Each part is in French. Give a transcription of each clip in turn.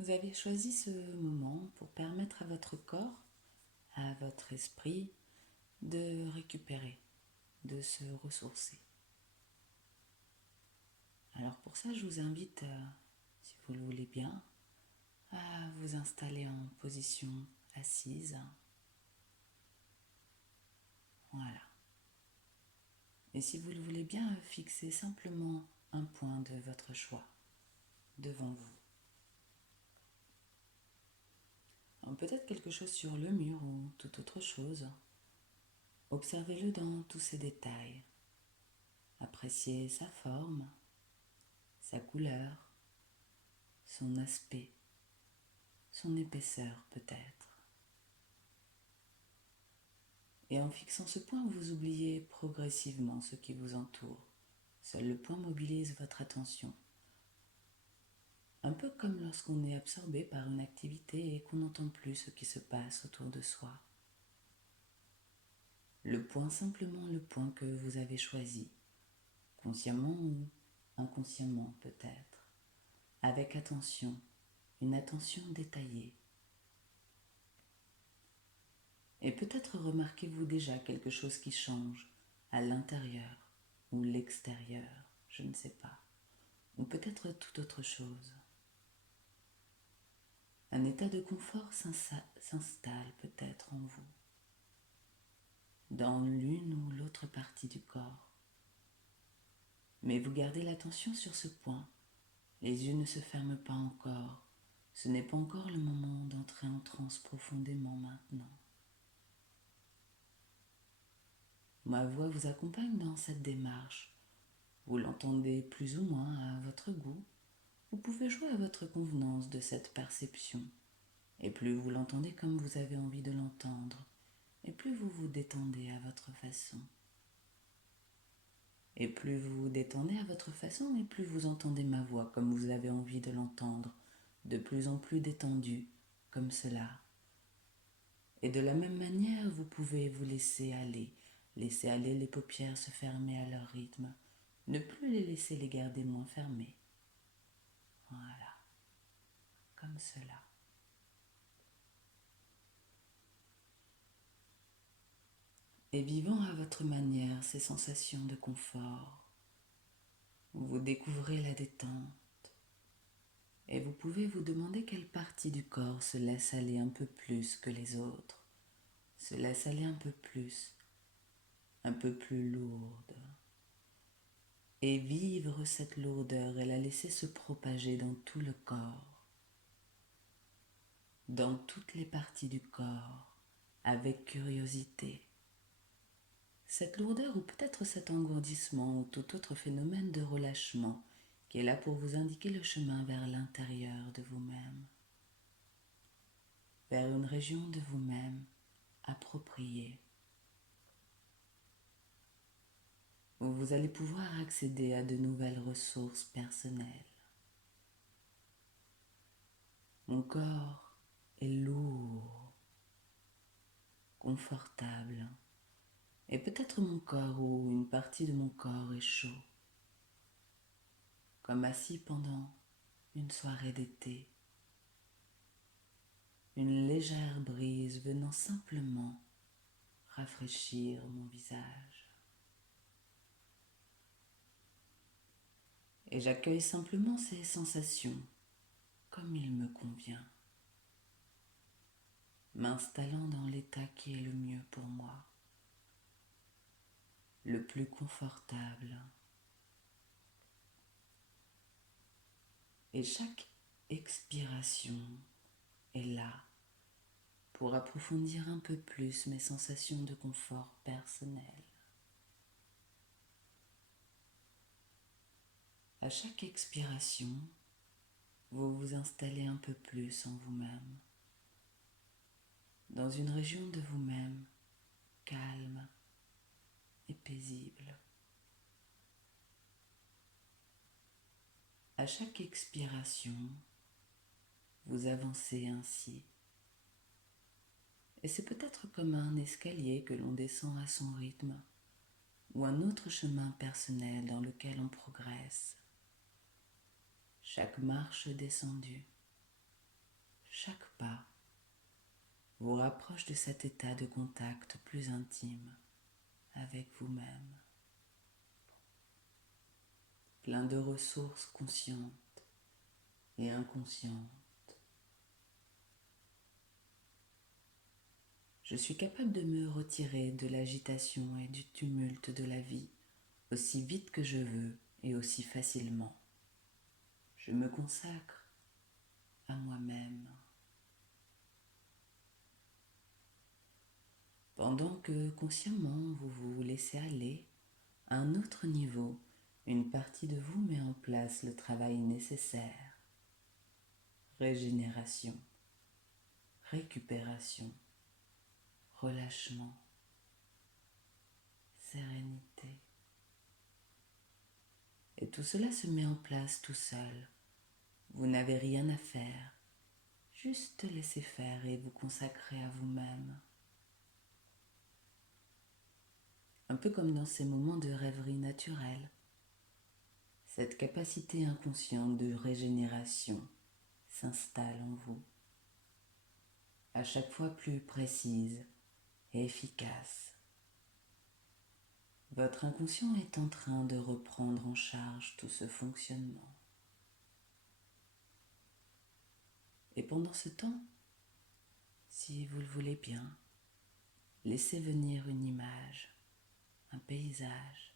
Vous avez choisi ce moment pour permettre à votre corps, à votre esprit, de récupérer, de se ressourcer. Alors pour ça, je vous invite, si vous le voulez bien, à vous installer en position assise. Voilà. Et si vous le voulez bien, fixez simplement un point de votre choix devant vous. Peut-être quelque chose sur le mur ou toute autre chose. Observez-le dans tous ses détails. Appréciez sa forme, sa couleur, son aspect, son épaisseur peut-être. Et en fixant ce point, vous oubliez progressivement ce qui vous entoure. Seul le point mobilise votre attention. Un peu comme lorsqu'on est absorbé par une activité et qu'on n'entend plus ce qui se passe autour de soi. Le point, simplement le point que vous avez choisi, consciemment ou inconsciemment peut-être, avec attention, une attention détaillée. Et peut-être remarquez-vous déjà quelque chose qui change à l'intérieur ou l'extérieur, je ne sais pas, ou peut-être toute autre chose. Un état de confort s'installe peut-être en vous, dans l'une ou l'autre partie du corps. Mais vous gardez l'attention sur ce point. Les yeux ne se ferment pas encore. Ce n'est pas encore le moment d'entrer en transe profondément maintenant. Ma voix vous accompagne dans cette démarche. Vous l'entendez plus ou moins à votre goût. Vous pouvez jouer à votre convenance de cette perception. Et plus vous l'entendez comme vous avez envie de l'entendre, et plus vous vous détendez à votre façon. Et plus vous vous détendez à votre façon, et plus vous entendez ma voix comme vous avez envie de l'entendre, de plus en plus détendue, comme cela. Et de la même manière, vous pouvez vous laisser aller les paupières se fermer à leur rythme, ne plus les laisser les garder moins fermées. Voilà, comme cela. Et vivant à votre manière ces sensations de confort, vous découvrez la détente et vous pouvez vous demander quelle partie du corps se laisse aller un peu plus que les autres, se laisse aller un peu plus lourde, et vivre cette lourdeur et la laisser se propager dans tout le corps, dans toutes les parties du corps, avec curiosité. Cette lourdeur ou peut-être cet engourdissement ou tout autre phénomène de relâchement qui est là pour vous indiquer le chemin vers l'intérieur de vous-même, vers une région de vous-même appropriée, où vous allez pouvoir accéder à de nouvelles ressources personnelles. Mon corps est lourd, confortable, et peut-être mon corps ou une partie de mon corps est chaud, comme assis pendant une soirée d'été. Une légère brise venant simplement rafraîchir mon visage. Et j'accueille simplement ces sensations comme il me convient, m'installant dans l'état qui est le mieux pour moi, le plus confortable. Et chaque expiration est là pour approfondir un peu plus mes sensations de confort personnel. À chaque expiration, vous vous installez un peu plus en vous-même, dans une région de vous-même calme et paisible. À chaque expiration, vous avancez ainsi. Et c'est peut-être comme un escalier que l'on descend à son rythme, ou un autre chemin personnel dans lequel on progresse. Chaque marche descendue chaque pas vous rapproche de cet état de contact plus intime avec vous-même, plein de ressources conscientes et inconscientes. Je suis capable de me retirer de l'agitation et du tumulte de la vie aussi vite que je veux et aussi facilement. Je me consacre à moi-même. Pendant que consciemment vous vous laissez aller à un autre niveau, une partie de vous met en place le travail nécessaire. Régénération, récupération, relâchement, sérénité. Et tout cela se met en place tout seul. Vous n'avez rien à faire, juste laisser faire et vous consacrer à vous-même. Un peu comme dans ces moments de rêverie naturelle. Cette capacité inconsciente de régénération s'installe en vous, à chaque fois plus précise et efficace. Votre inconscient est en train de reprendre en charge tout ce fonctionnement. Et pendant ce temps, si vous le voulez bien, laissez venir une image, un paysage.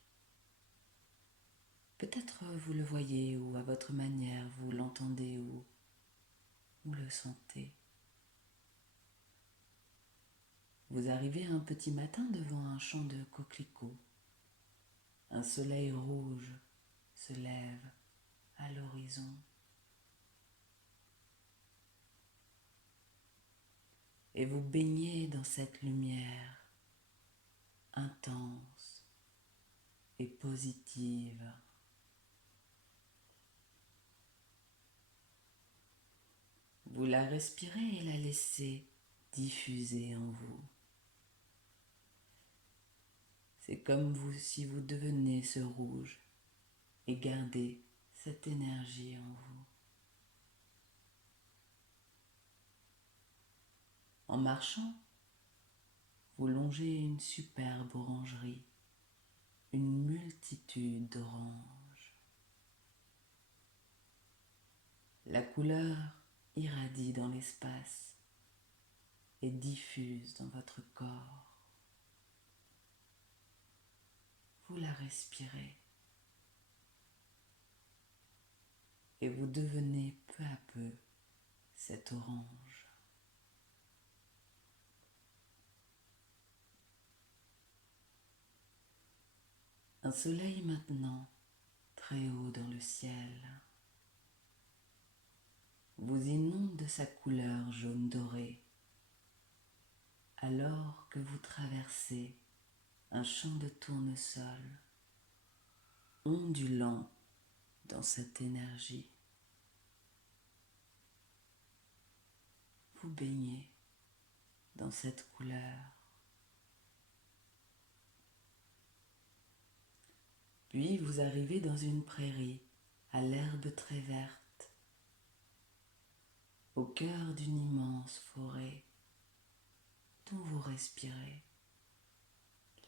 Peut-être vous le voyez ou à votre manière vous l'entendez ou le sentez. Vous arrivez un petit matin devant un champ de coquelicots. Un soleil rouge se lève à l'horizon. Et vous baignez dans cette lumière intense et positive. Vous la respirez et la laissez diffuser en vous. C'est comme si vous devenez ce rouge et gardez cette énergie en vous. En marchant, vous longez une superbe orangerie, une multitude d'oranges. La couleur irradie dans l'espace et diffuse dans votre corps. Vous la respirez et vous devenez peu à peu cette orange. Un soleil maintenant très haut dans le ciel vous inonde de sa couleur jaune doré alors que vous traversez un champ de tournesol ondulant dans cette énergie. Vous baignez dans cette couleur. Puis vous arrivez dans une prairie à l'herbe très verte, au cœur d'une immense forêt dont vous respirez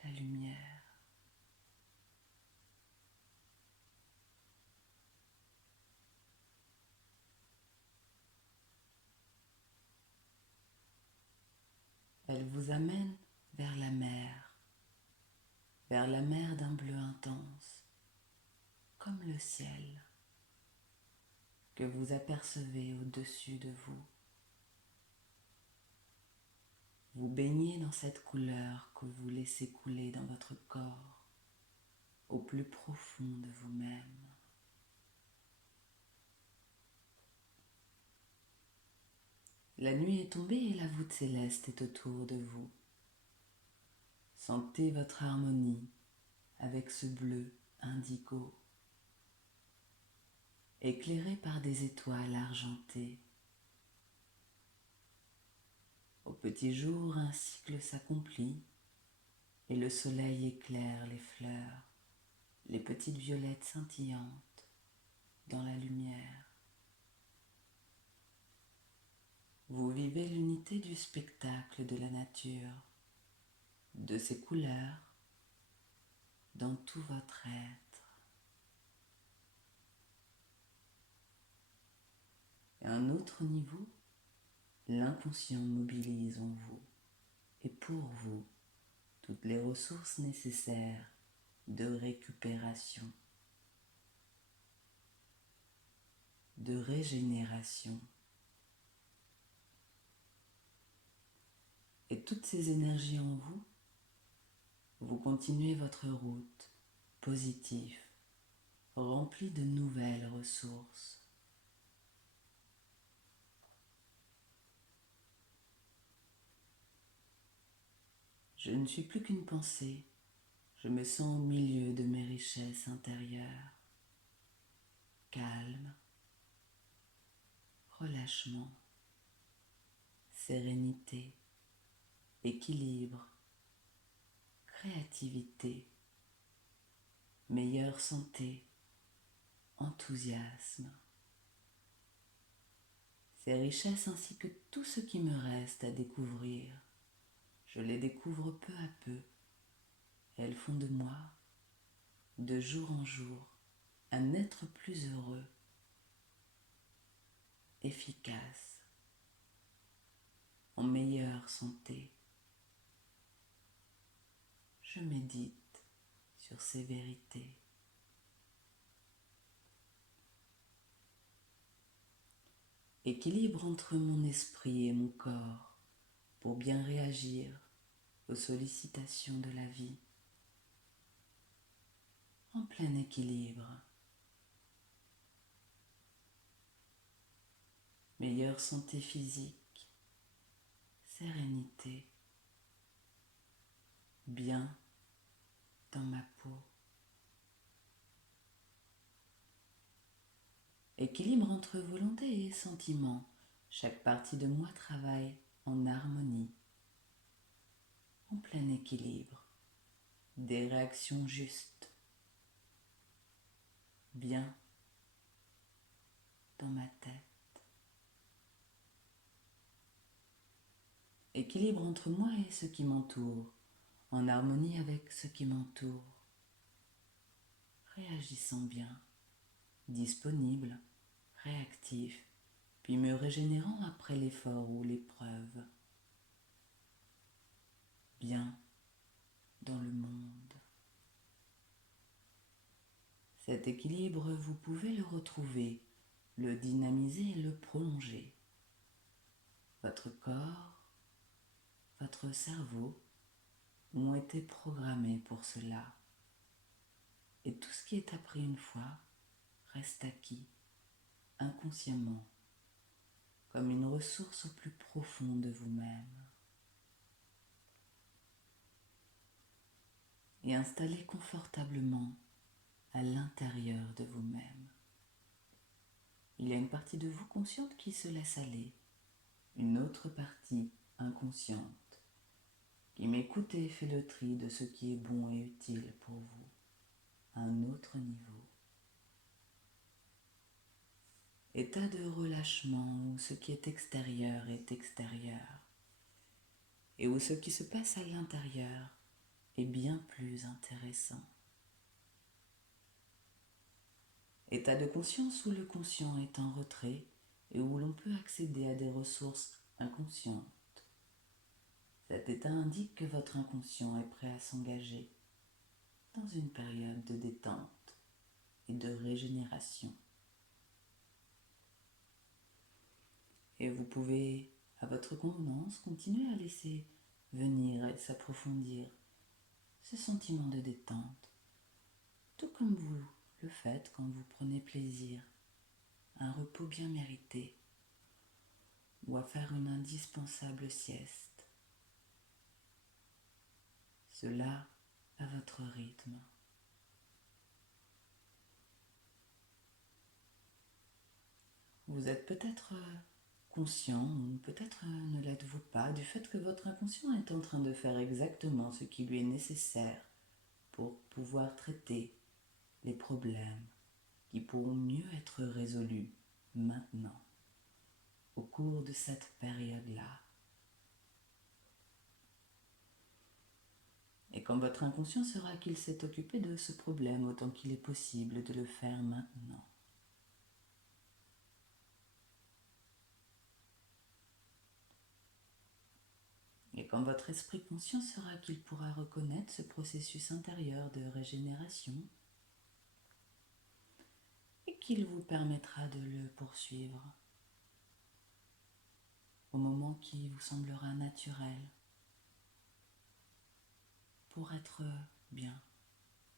la lumière. Elle vous amène vers la mer d'un bleu intense, comme le ciel que vous apercevez au-dessus de vous. Vous baignez dans cette couleur que vous laissez couler dans votre corps, au plus profond de vous-même. La nuit est tombée et la voûte céleste est autour de vous. Sentez votre harmonie avec ce bleu indigo, éclairé par des étoiles argentées. Au petit jour, un cycle s'accomplit et le soleil éclaire les fleurs, les petites violettes scintillantes dans la lumière. Vous vivez l'unité du spectacle de la nature, de ses couleurs, dans tout votre être. Et à un autre niveau, l'inconscient mobilise en vous et pour vous toutes les ressources nécessaires de récupération, de régénération. Et toutes ces énergies en vous, vous continuez votre route positive, remplie de nouvelles ressources. Je ne suis plus qu'une pensée, je me sens au milieu de mes richesses intérieures. Calme, relâchement, sérénité, équilibre, créativité, meilleure santé, enthousiasme. Ces richesses ainsi que tout ce qui me reste à découvrir, je les découvre peu à peu et elles font de moi, de jour en jour, un être plus heureux, efficace, en meilleure santé. Je médite sur ces vérités. Équilibre entre mon esprit et mon corps pour bien réagir aux sollicitations de la vie. En plein équilibre. Meilleure santé physique, sérénité, bien dans ma peau. Équilibre entre volonté et sentiment. Chaque partie de moi travaille en harmonie, en plein équilibre. Des réactions justes, bien dans ma tête. Équilibre entre moi et ce qui m'entoure, en harmonie avec ce qui m'entoure. Réagissant bien, disponible, réactif, puis me régénérant après l'effort ou l'épreuve. Bien dans le monde. Cet équilibre, vous pouvez le retrouver, le dynamiser et le prolonger. Votre corps, votre cerveau ont été programmés pour cela. Et tout ce qui est appris une fois reste acquis, inconsciemment, comme une ressource au plus profond de vous-même. Et installez confortablement à l'intérieur de vous-même. Il y a une partie de vous consciente qui se laisse aller, une autre partie inconsciente qui m'écoute et fait le tri de ce qui est bon et utile pour vous, à un autre niveau. État de relâchement où ce qui est extérieur, et où ce qui se passe à l'intérieur est bien plus intéressant. État de conscience où le conscient est en retrait et où l'on peut accéder à des ressources inconscientes. Cet état indique que votre inconscient est prêt à s'engager dans une période de détente et de régénération. Et vous pouvez, à votre convenance, continuer à laisser venir et s'approfondir ce sentiment de détente, tout comme vous le faites quand vous prenez plaisir à un repos bien mérité ou à faire une indispensable sieste. Cela à votre rythme. Vous êtes peut-être conscient ou peut-être ne l'êtes-vous pas du fait que votre inconscient est en train de faire exactement ce qui lui est nécessaire pour pouvoir traiter les problèmes qui pourront mieux être résolus maintenant. au cours de cette période-là. Et quand votre inconscient saura qu'il s'est occupé de ce problème autant qu'il est possible de le faire maintenant. Et quand votre esprit conscient saura qu'il pourra reconnaître ce processus intérieur de régénération et qu'il vous permettra de le poursuivre au moment qui vous semblera naturel pour être bien,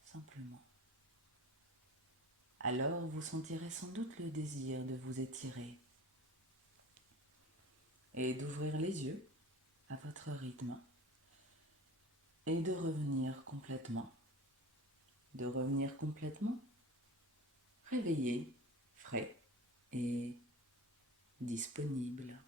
simplement. Alors vous sentirez sans doute le désir de vous étirer et d'ouvrir les yeux à votre rythme et de revenir complètement. Réveillé, frais et disponible.